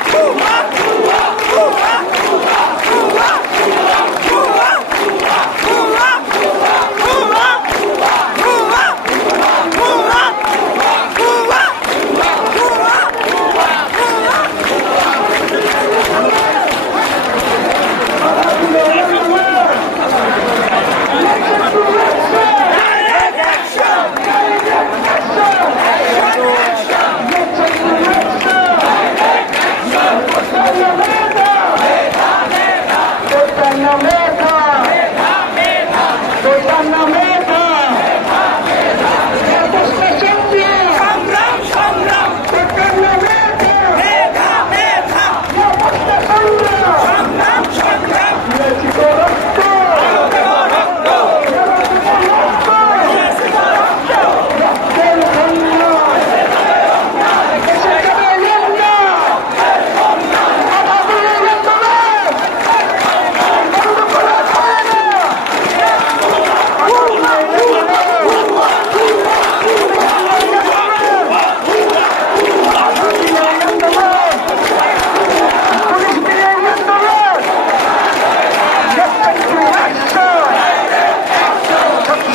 Woo!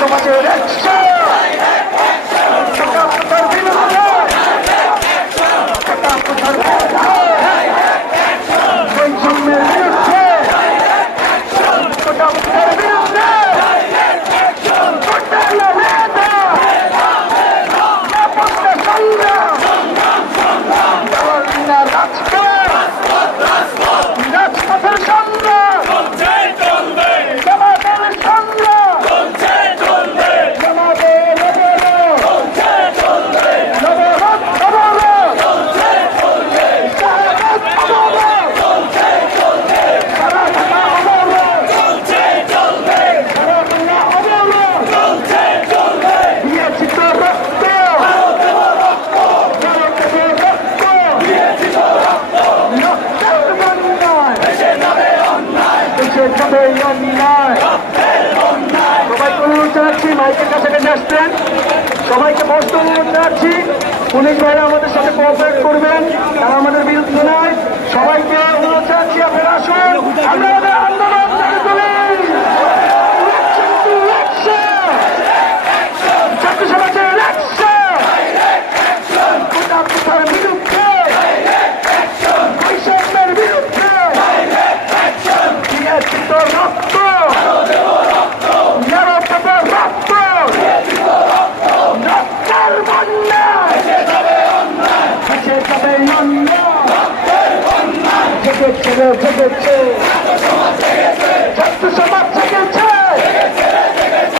Come on, do it. আসছেন। সবাইকে বস্ত অনুরোধ জানাচ্ছি। পুলিশ ভাইরা আমাদের সাথে কোঅপারেট করবেন। তারা আমাদের বিরুদ্ধে নয়। সবাইকে অনুরোধ 제가 첫 번째